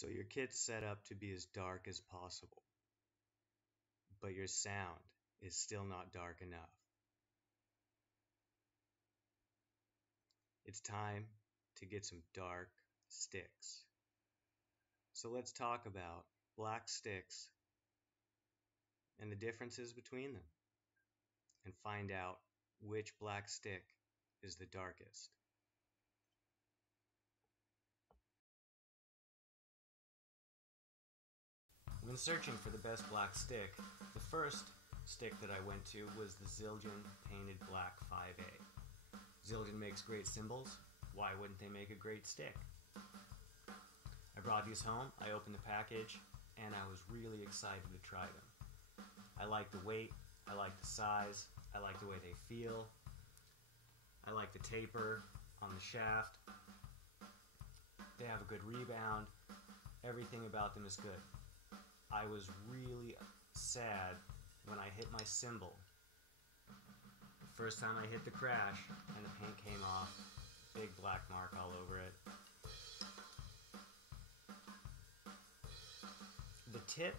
So your kit's set up to be as dark as possible, but your sound is still not dark enough. It's time to get some dark sticks. So let's talk about black sticks and the differences between them, and find out which black stick is the darkest. When searching for the best black stick, the first stick that I went to was the Zildjian Painted Black 5A. Zildjian makes great cymbals. Why wouldn't they make a great stick? I brought these home, I opened the package, and I was really excited to try them. I like the weight, I like the size, I like the way they feel, I like the taper on the shaft. They have a good rebound. Everything about them is good. I was really sad when I hit my cymbal. The first time I hit the crash and the paint came off, big black mark all over it. The tip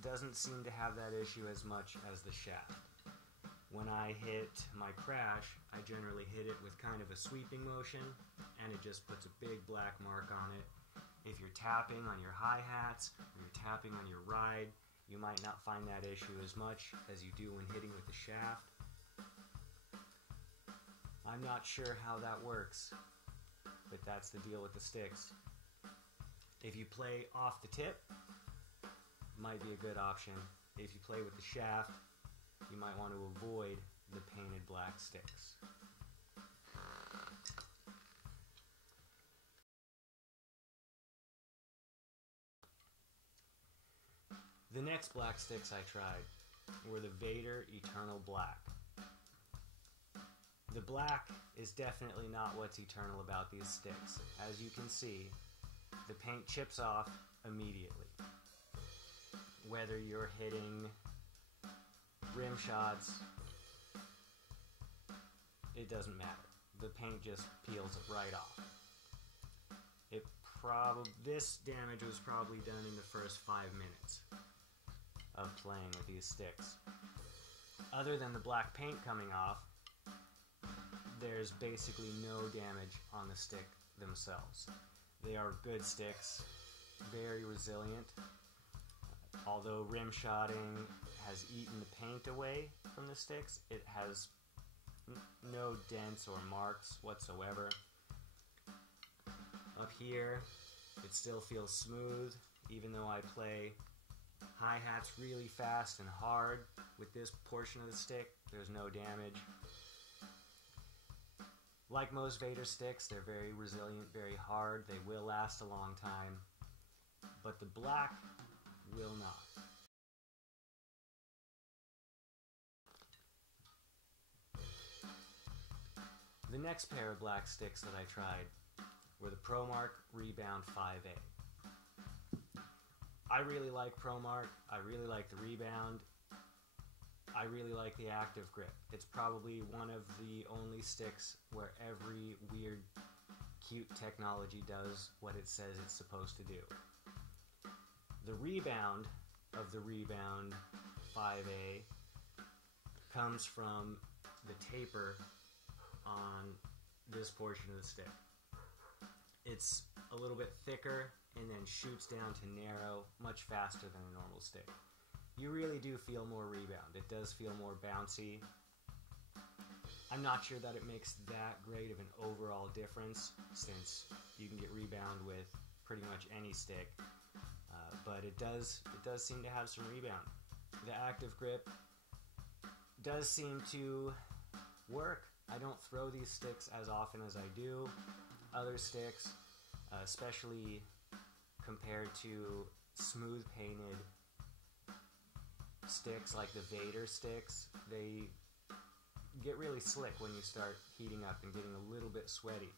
doesn't seem to have that issue as much as the shaft. When I hit my crash, I generally hit it with kind of a sweeping motion, and it just puts a big black mark on it. If you're tapping on your hi-hats, or you're tapping on your ride, you might not find that issue as much as you do when hitting with the shaft. I'm not sure how that works, but that's the deal with the sticks. If you play off the tip, might be a good option. If you play with the shaft, you might want to avoid the painted black sticks. The next black sticks I tried were the Vader Eternal Black. The black is definitely not what's eternal about these sticks. As you can see, the paint chips off immediately. Whether you're hitting rim shots, it doesn't matter. The paint just peels right off. This damage was probably done in the first 5 minutes of playing with these sticks. Other than the black paint coming off, there's basically no damage on the stick themselves. They are good sticks, very resilient. Although rim shotting has eaten the paint away from the sticks, it has no dents or marks whatsoever. Up here, it still feels smooth, even though I play hi-hats really fast and hard. With this portion of the stick, there's no damage. Like most Vader sticks, they're very resilient, very hard. They will last a long time, but the black will not. The next pair of black sticks that I tried were the Promark Rebound 5A. I really like Promark. I really like the rebound. I really like the active grip. It's probably one of the only sticks where every weird, cute technology does what it says it's supposed to do. The rebound of the Rebound 5A comes from the taper on this portion of the stick. It's a little bit thicker and then shoots down to narrow much faster than a normal stick. You really do feel more rebound. It does feel more bouncy. I'm not sure that it makes that great of an overall difference, since you can get rebound with pretty much any stick, but it does seem to have some rebound. The active grip does seem to work. I don't throw these sticks as often as I do other sticks, especially compared to smooth painted sticks like the Vader sticks. They get really slick when you start heating up and getting a little bit sweaty.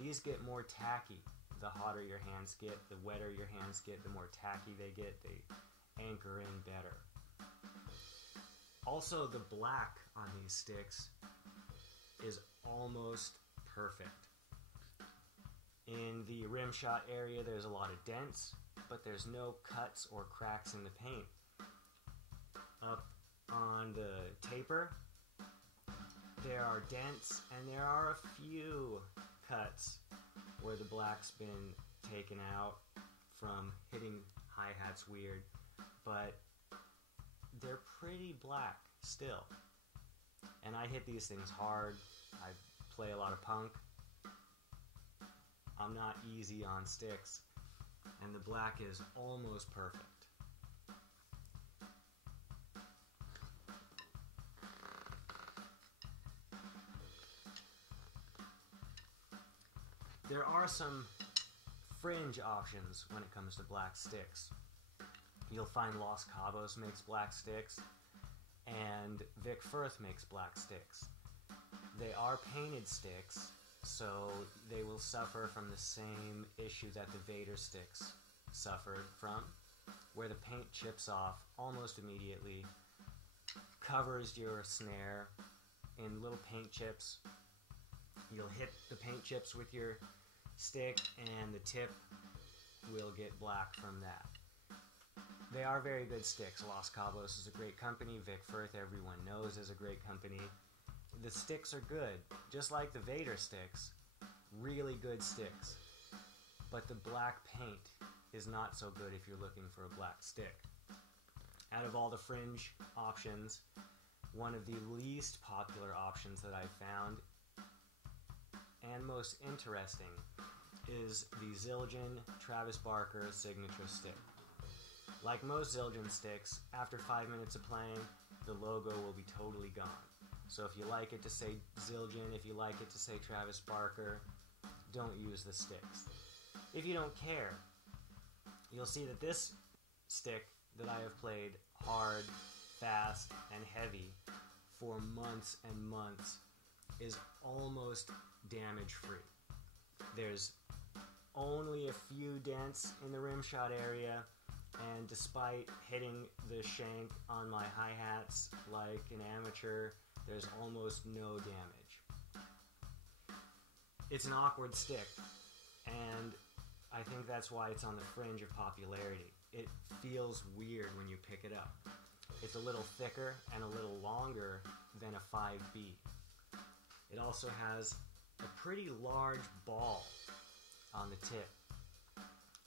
These get more tacky the hotter your hands get, the wetter your hands get, the more tacky they get. They anchor in better. Also, the black on these sticks is almost perfect. In the rim shot area, there's a lot of dents, but there's no cuts or cracks in the paint. Up on the taper, there are dents and there are a few cuts where the black's been taken out from hitting hi-hats weird, but they're pretty black still. And I hit these things hard. I play a lot of punk. I'm not easy on sticks, and the black is almost perfect. There are some fringe options when it comes to black sticks. You'll find Los Cabos makes black sticks, and Vic Firth makes black sticks. They are painted sticks, so they will suffer from the same issue that the Vader sticks suffered from, where the paint chips off almost immediately, covers your snare in little paint chips. You'll hit the paint chips with your stick and the tip will get black from that. They are very good sticks. Los Cabos is a great company. Vic Firth, everyone knows, is a great company. The sticks are good, just like the Vader sticks. Really good sticks. But the black paint is not so good if you're looking for a black stick. Out of all the fringe options, one of the least popular options that I've found, and most interesting, is the Zildjian Travis Barker signature stick. Like most Zildjian sticks, after 5 minutes of playing, the logo will be totally gone. So if you like it to say Zildjian, if you like it to say Travis Barker, don't use the sticks. If you don't care, you'll see that this stick that I have played hard, fast, and heavy for months and months is almost damage-free. There's only a few dents in the rim shot area, and despite hitting the shank on my hi-hats like an amateur, there's almost no damage. It's an awkward stick, and I think that's why it's on the fringe of popularity. It feels weird when you pick it up. It's a little thicker and a little longer than a 5B. It also has a pretty large ball on the tip.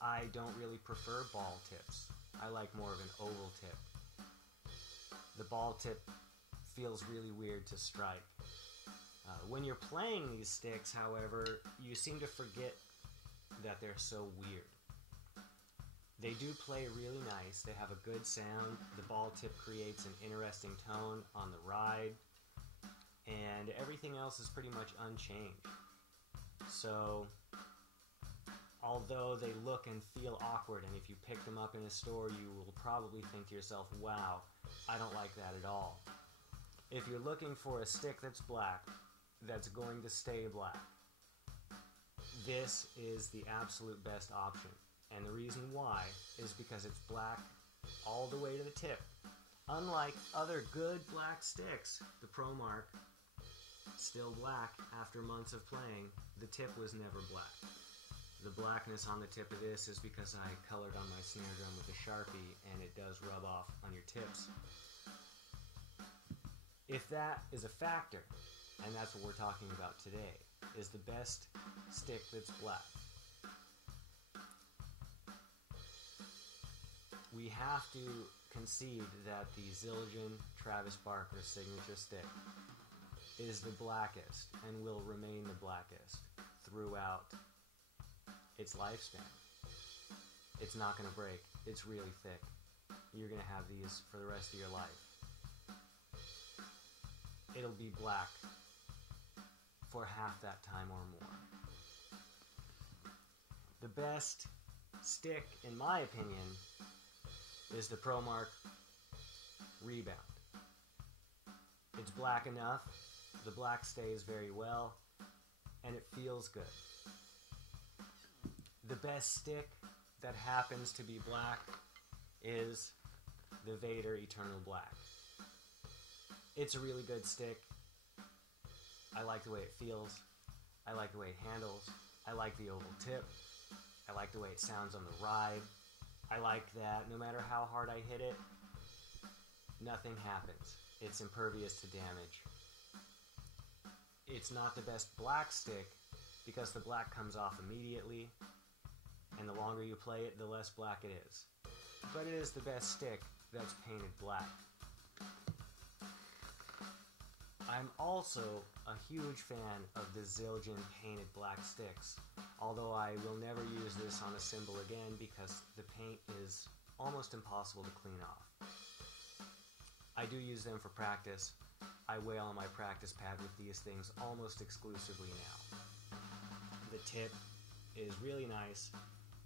I don't really prefer ball tips. I like more of an oval tip. The ball tip feels really weird to strike. When you're playing these sticks, however, you seem to forget that they're so weird. They do play really nice. They have a good sound. The ball tip creates an interesting tone on the ride, and everything else is pretty much unchanged. So, although they look and feel awkward, and if you pick them up in a store, you will probably think to yourself, wow, I don't like that at all. If you're looking for a stick that's black, that's going to stay black, this is the absolute best option. And the reason why is because it's black all the way to the tip. Unlike other good black sticks, the Promark, still black after months of playing, the tip was never black. The blackness on the tip of this is because I colored on my snare drum with a Sharpie, and it does rub off on your tips. If that is a factor, and that's what we're talking about today, is the best stick that's black, we have to concede that the Zildjian Travis Barker signature stick is the blackest and will remain the blackest throughout its lifespan. It's not going to break. It's really thick. You're going to have these for the rest of your life. It'll be black for half that time or more. The best stick, in my opinion, is the Promark Rebound. It's black enough, the black stays very well, and it feels good. The best stick that happens to be black is the Vader Eternal Black. It's a really good stick. I like the way it feels. I like the way it handles. I like the oval tip. I like the way it sounds on the ride. I like that no matter how hard I hit it, nothing happens. It's impervious to damage. It's not the best black stick because the black comes off immediately, and the longer you play it, the less black it is. But it is the best stick that's painted black. I'm also a huge fan of the Zildjian painted black sticks, although I will never use this on a cymbal again because the paint is almost impossible to clean off. I do use them for practice. I wail on my practice pad with these things almost exclusively now. The tip is really nice.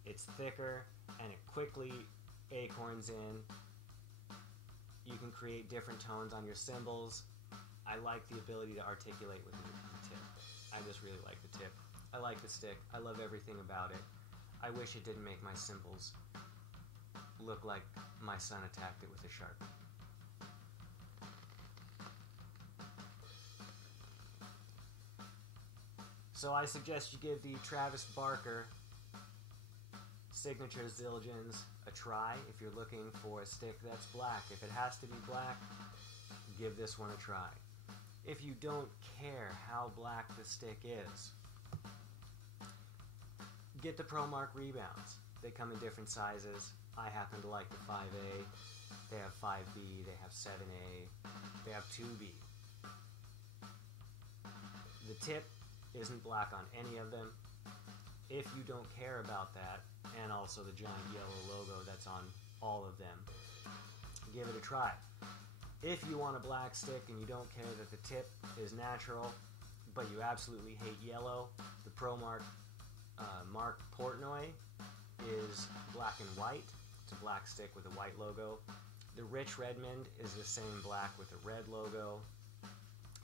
It's thicker and it quickly acorns in. You can create different tones on your cymbals. I like the ability to articulate with the tip. I just really like the tip. I like the stick. I love everything about it. I wish it didn't make my cymbals look like my son attacked it with a Sharpie. So I suggest you give the Travis Barker Signature Zildjians a try if you're looking for a stick that's black. If it has to be black, give this one a try. If you don't care how black the stick is, get the Promark rebounds. They come in different sizes. I happen to like the 5A. They have 5B, they have 7A, they have 2B. The tip isn't black on any of them. If you don't care about that, and also the giant yellow logo that's on all of them, give it a try. If you want a black stick and you don't care that the tip is natural, but you absolutely hate yellow, the Promark Mark Portnoy is black and white. It's a black stick with a white logo. The Rich Redmond is the same black with a red logo.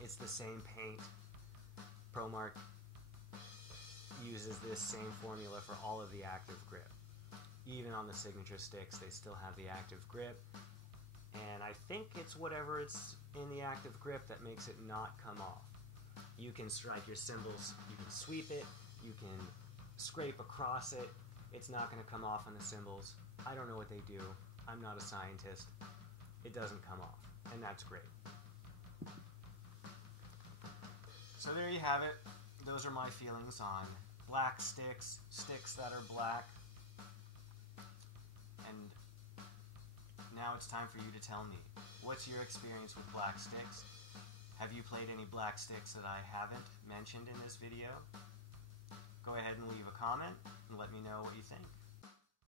It's the same paint. Promark uses this same formula for all of the active grip. Even on the signature sticks, they still have the active grip. And I think it's whatever it's in the active grip that makes it not come off. You can strike your cymbals, you can sweep it, you can scrape across it. It's not going to come off on the cymbals. I don't know what they do. I'm not a scientist. It doesn't come off, and that's great. So there you have it. Those are my feelings on black sticks, sticks that are black. And now it's time for you to tell me, what's your experience with black sticks? Have you played any black sticks that I haven't mentioned in this video? Go ahead and leave a comment and let me know what you think.